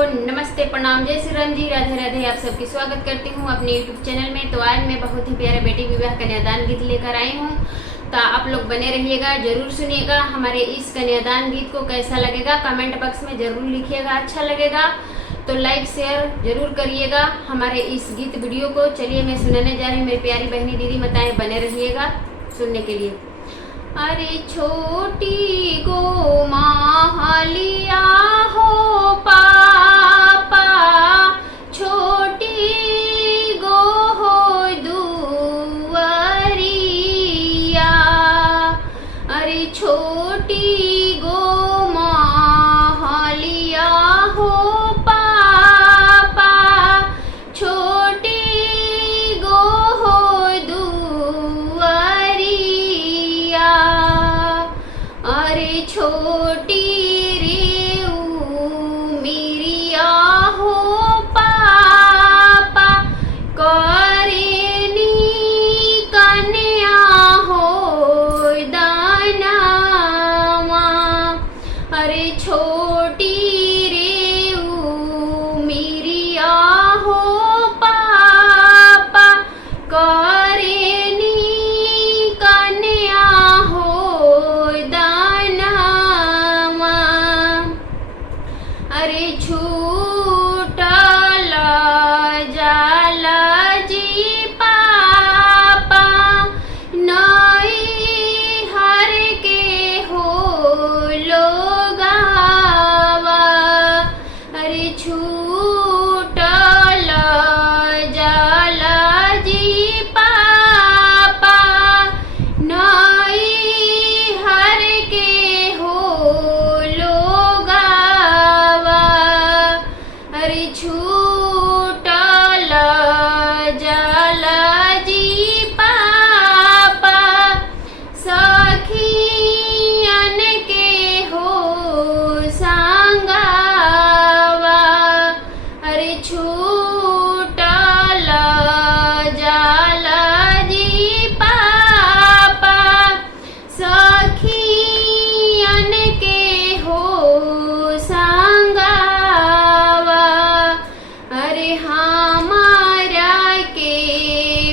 नमस्ते, प्रणाम, जय श्री राम जी, राधे राधे। आप सबकी स्वागत करती हूँ अपने यूट्यूब चैनल में। तो आज मैं बहुत ही प्यारा बेटी विवाह कन्यादान गीत लेकर आई हूँ। तो आप लोग बने रहिएगा, जरूर सुनिएगा। हमारे इस कन्यादान गीत को कैसा लगेगा कमेंट बॉक्स में जरूर लिखिएगा। अच्छा लगेगा तो लाइक शेयर जरूर करिएगा हमारे इस गीत वीडियो को। चलिए मैं सुनाने जा रही हूँ। मेरी प्यारी बहनी दीदी माताएं बने रहिएगा सुनने के लिए। अरे छोटी गो माहलिया हो पापा, छोटी गो हो दुआरिया। अरे छोटी गो माहलिया हो पापा, छोटी गो हो दुआरिया। अरे छोटी रे उमिरिया हो पापा, करेनी कन्या हो दानवा। अरे छोटी रे उमिरिया हो पापा, करेनी कन्या हो दानवा। अरे छूटल जाला जी पापा, नई हर के हो लोगावा। अरे छूटल जाला जी पापा, नई हर के हो लोगावा। अरे छूटल जाला जी पापा, सखियन के हो संगावा। अरे छूटल जाला जी पापा, सखियन के हो संगावा। अरे हमारा के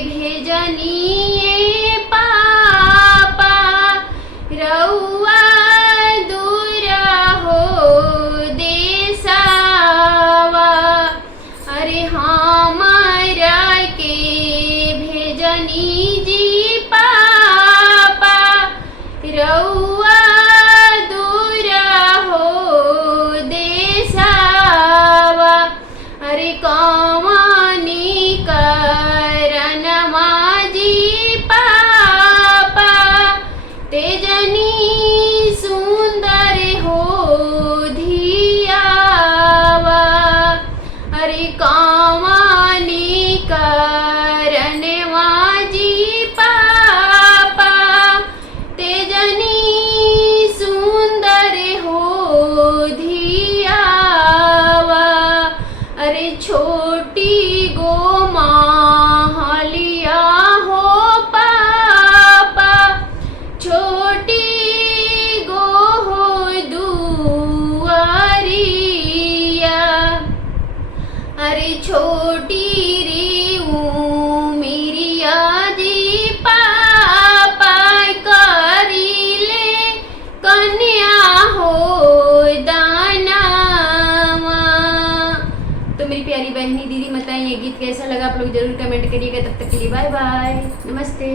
भेजनिए पापा, रउआ दूरा हो देसावा। अरे हमारा के भेजनी जी पापा, रउआ दूरा हो देसावा। अरे कौमानी करनमा जी पापा, तेजनी सुंदर हो धियावा। अरे कौमानी करनमा जी पापा, तेजनी सुंदर हो धियावा। अरे छोटी गो माहलिया हो पापा, छोटी गो हो दुआरिया। अरे छोटी रे उमिरिया जी पापा, करीले कन्या हो दानवा। तो मेरी प्यारी बहनी दीदी माताएं ये गीत कैसा लगा आप लोग जरूर कमेंट करिएगा। तब तक के लिए बाय बाय, नमस्ते।